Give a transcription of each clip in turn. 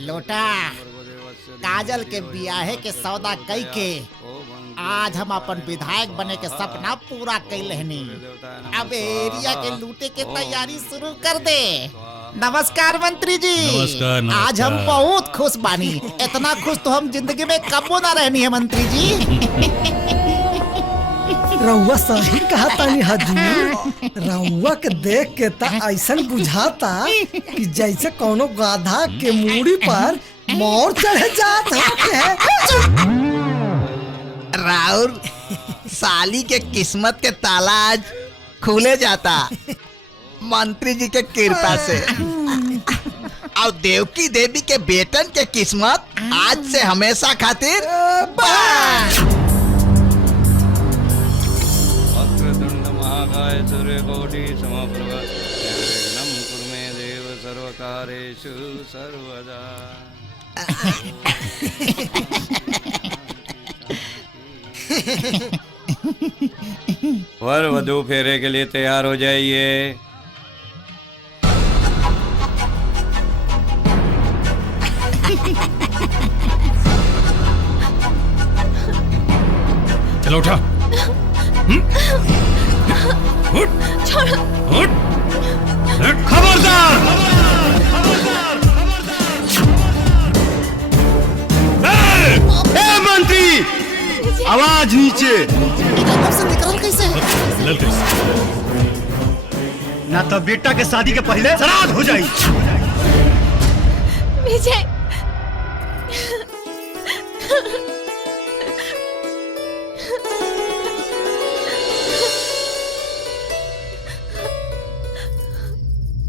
लोटा काजल के बियाहे के सौदा कई के आज हम अपन विधायक बने के सपना पूरा कैलहनी। अब एरिया के लूटे के तैयारी शुरू कर दे। नमस्कार मंत्री जी। नमस्कार। आज हम बहुत खुश बानी। इतना खुश तो हम जिंदगी में कबो ना रहनी है मंत्री जी। रउआ सही कहा तानी हजूर। रउआ के देख के ता ऐसा बुझाता कि जैसे कोनो गाधा के मूड़ी पर मोर चढ़े जात है। राउर साली के किस्मत के ताला आज खुले जाता मंत्री जी के कृपा से। और देवकी देवी के बेटन के किस्मत आज से हमेशा खातिर वक्रतुंड महाकाय सूर्यकोटि समप्रभ निर्विघ्नं कुरु मे देव सर्वकार्येषु सर्वदा। वर वधू फेरे के लिए तैयार हो जाइए। चलो उठा। खबरदार! मंत्री आवाज नीचे। ना तो बेटा के शादी के पहले श्राद्ध हो जाए। विजय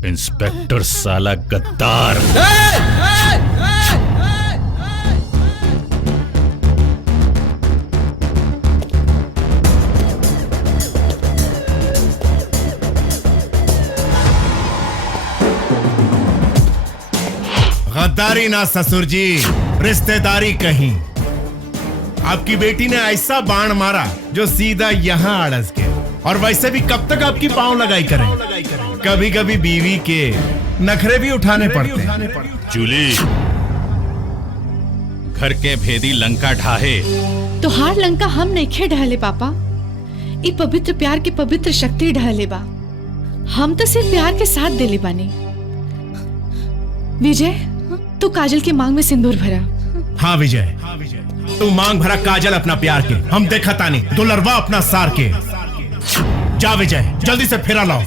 इंस्पेक्टर साला गद्दार। गद्दारी ना ससुर जी, रिश्तेदारी कहीं। आपकी बेटी ने ऐसा बाण मारा जो सीधा यहाँ अड़स गया। और वैसे भी कब तक आपकी पांव लगाई करें? कभी कभी बीवी के नखरे भी उठाने पड़ते हैं। जूली, घर के भेदी लंका ढाहे तो हार लंका हम नहीं ढहले पापा। ये पवित्र प्यार की पवित्र शक्ति ढहले बा। हम तो सिर्फ प्यार के साथ दिले बानी। विजय, तू काजल की मांग में सिंदूर भरा। हाँ विजय, तू मांग भरा काजल अपना प्यार के, हम देखा तानी दुलरवा अपना सार के। जा विजय, जल्दी से फेरा लाओ।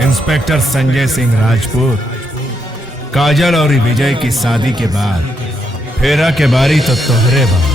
इंस्पेक्टर संजय सिंह राजपूत, काजल और विजय की शादी के बाद फेरा के बारी तो तोहरे बा।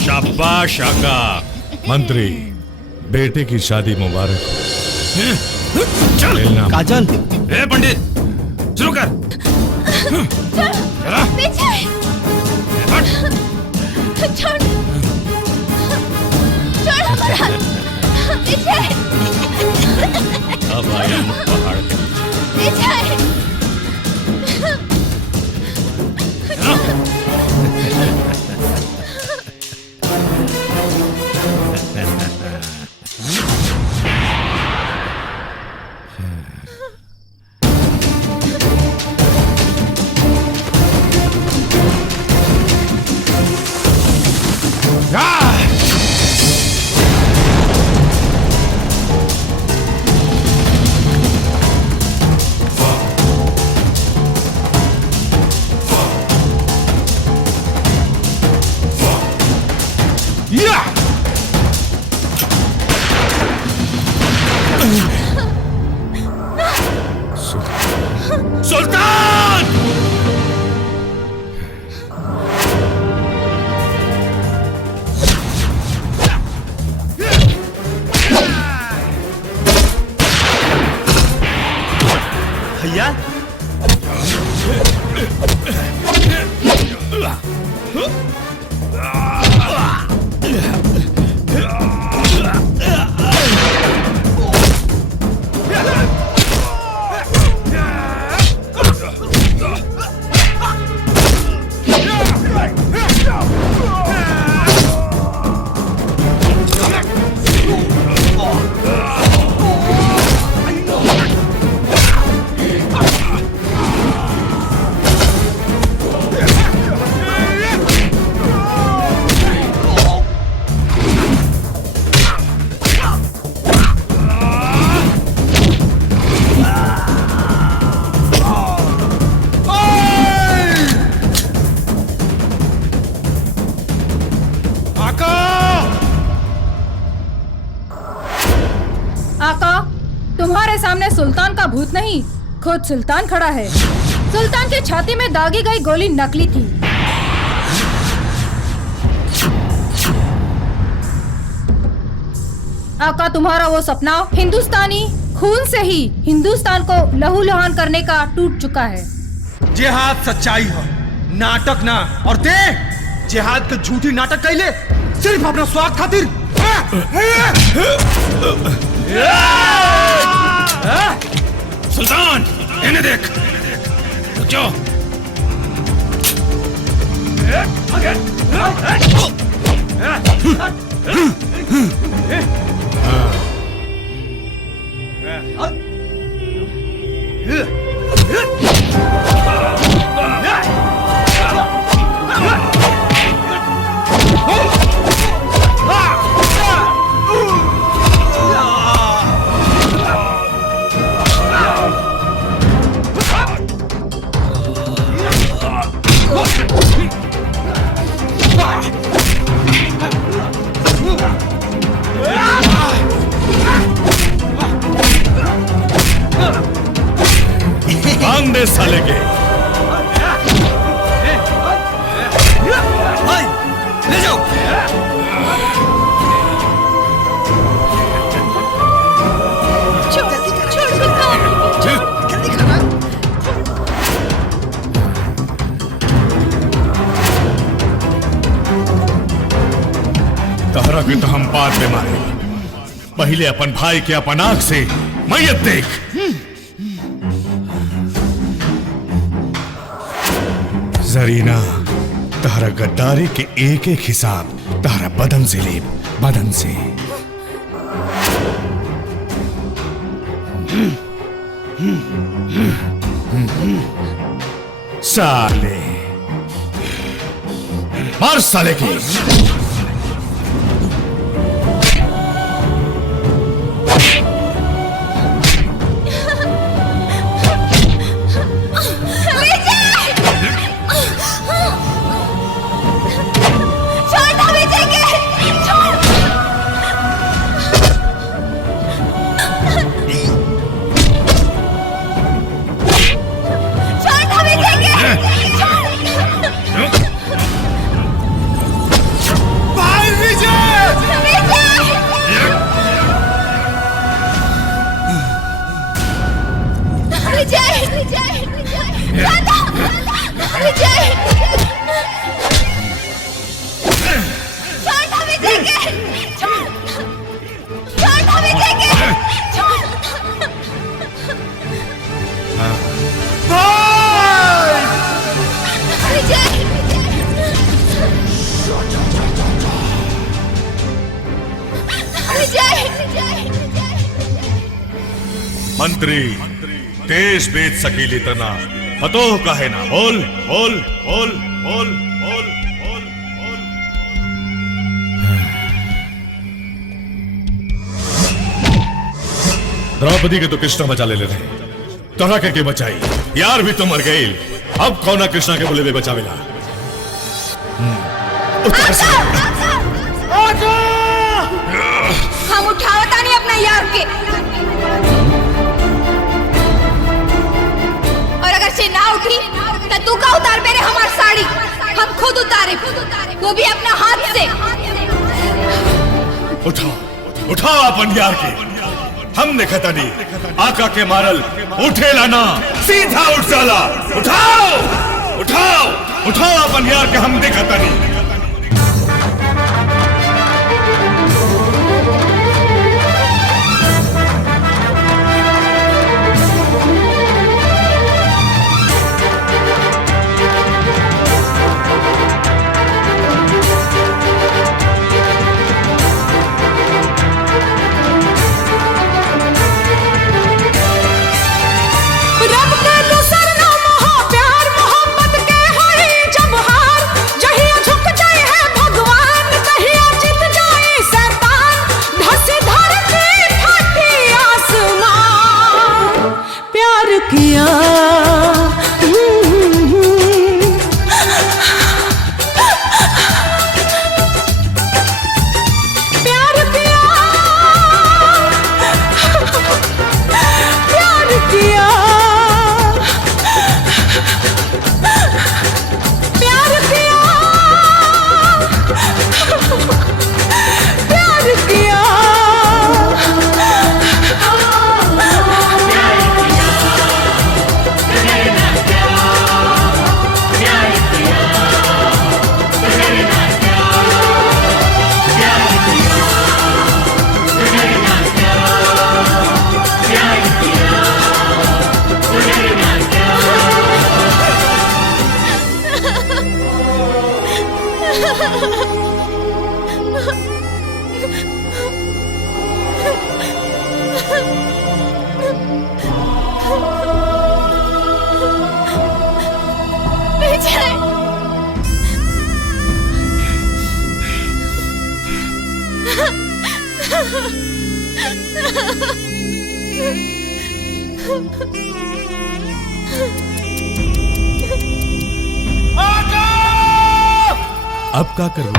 शाबाश आका। मंत्री, बेटे की शादी मुबारक हो। चल काजल, ए पंडित, शुरू कर। विजय छोड़ हमारा। विजय अब आया पहाड़ के विजय सुल्तान! भैया आका, तुम्हारे सामने सुल्तान का भूत नहीं, खुद सुल्तान खड़ा है। सुल्तान की छाती में दागी गई गोली नकली थी। आका, तुम्हारा वो सपना हिंदुस्तानी खून से ही हिंदुस्तान को लहूलुहान करने का टूट चुका है। जिहाद सच्चाई है, नाटक ना। और देख, जिहाद के झूठी नाटक कैले सिर्फ अपना स्वार्थ खातिर। सुल्तान, इन्हें देख। रुक जाओ। भांग दे साले के। ले जाओ। तहरा के तो हम बाद में मारे, पहले अपन भाई के अपन आंख से मैयत देख। जरीना, तहरा गद्दारी के एक एक हिसाब तहरा बदन से ले, बदन से। साले, मार साले की। मंत्री, देश बेच सकीली तना पतो कहे ना। बोल बोल बोल बोल बोल बोल बोल। द्रौपदी के तो कृष्णा बचा ले रहे, तोरा के बचाई यार भी तो मर गई। अब कौन कृष्णा के बोले बचा मिला। हम उठावता नहीं अपना यार के। थी तो तू का उतार मेरे हमारी साड़ी, हम खुद उतारे, वो भी अपना हाथ से। उठाओ उठाओ अपन यार के, हमने खतनी आका के मारल उठे लाना, सीधा उठ जाला। उठाओ उठाओ उठाओ अपन यार के, हम देखतनी। अब क्या करूं?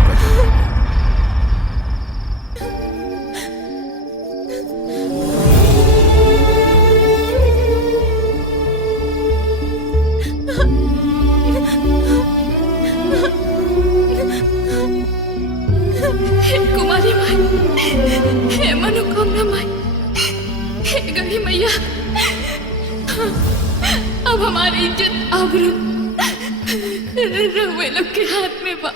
कुमारी माई, हे मनोकामना माई, हे गढ़ी मैया, अब हमारी इज्जत आबरू रहुए लोग के हाथ में बा।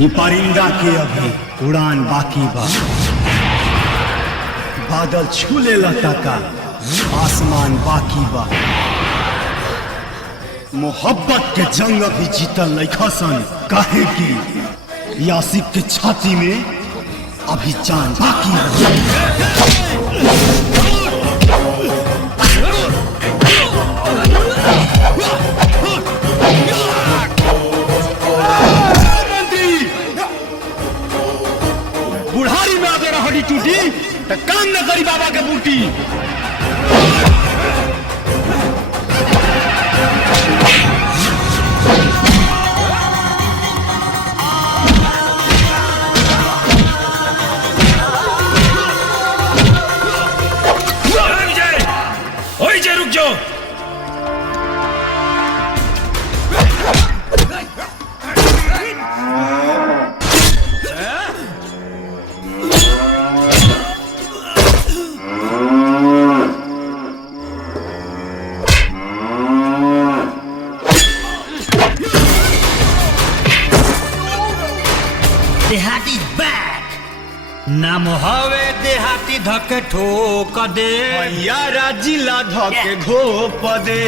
ये परिंदा के अभी उड़ान बाकी बा, बादल छूले लता का आसमान बाकी बा, मोहब्बत के जंग अभी जीतल लइखा सन, काहे की यासिक के छाती में अभी जान बाकी है। बुढ़ारी में अगर हड्डी टूटी तो काम न करी बाबा के बूटी। रुक जाओ। देहाती बैक नाम हवे देहाती धके ठोक दे यारा जिला धके घोप दे।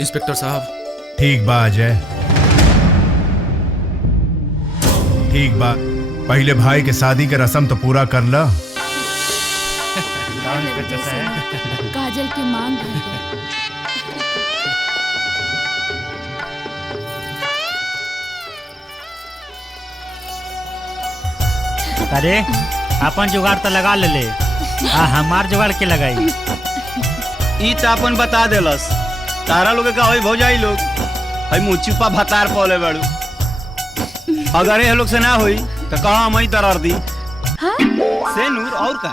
इंस्पेक्टर साहब। ठीक बा अजय, ठीक बा। पहले भाई के शादी के रस्म तो पूरा कर ला। काजल की मांग भर गई। अरे अपन जुगाड़ तो लगा ले हमार जुगाड़ के लगाई। ई तो अपन बता देलस। तारा लोग का होई भौजाई लोग हई मुचुपा भतार पौले बड़ू। अगर ये लोग से ना होई तो कहा हम ही दरार दी। हाँ? से नूर और का